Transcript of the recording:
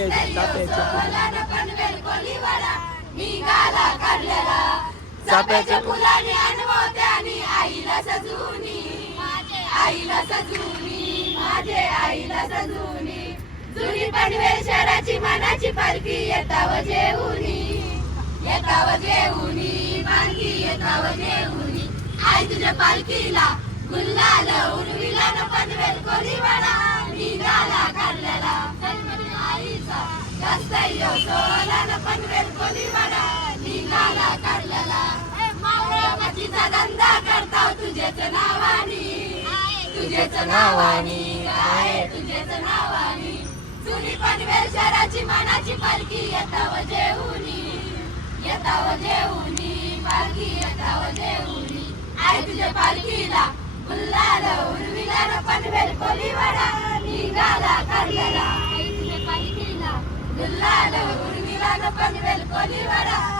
चाप्याच्या सोलानं पनवेल कोलीवाडा निघाला काढलेला चाप्याच्या चाप्याच्या फुलाने अनमोत्यानी आईला सजूनी आईला सजूनी माझे आईला सजूनी जुनी पनवेल शहराची मनाची पालखी येताव जेऊनी पालखी येताव जेऊनी आई तुझ्या पालखीला गुल्लाल उडविला न पनवेल कोलीवाडा निघाला काढलेला आईचा जास्त सोला न पनवेल कोलीवाडा निघाला काढलेला मावळाचा धंदा करताव तुझ्याच नावानी तुझ्याच नावानी तुझ्याच नावानी जुनी पनवेल शहराची मनाची पालखी येताव जेऊनी पालखी येताव जेऊनी आई तुझ्या पालखीला गुल्लाल उडविला न पनवेल कोलीवाडा निघाला काढलेला आई तुझ्या पालखीला गुल्लाल उडविला न पनवेल कोलीवाडा